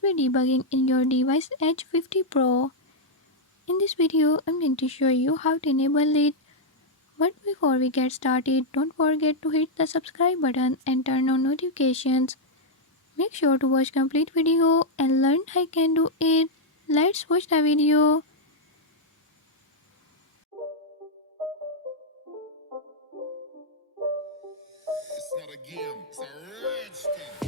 must be debugging in your device Edge 50 Pro. In this video, I'm going to show you how to enable it. But before we get started, don't forget to hit the subscribe button and turn on notifications. Make sure to watch complete video and learn how I can do it. Let's watch the video. It's not a game, it's a rich thing.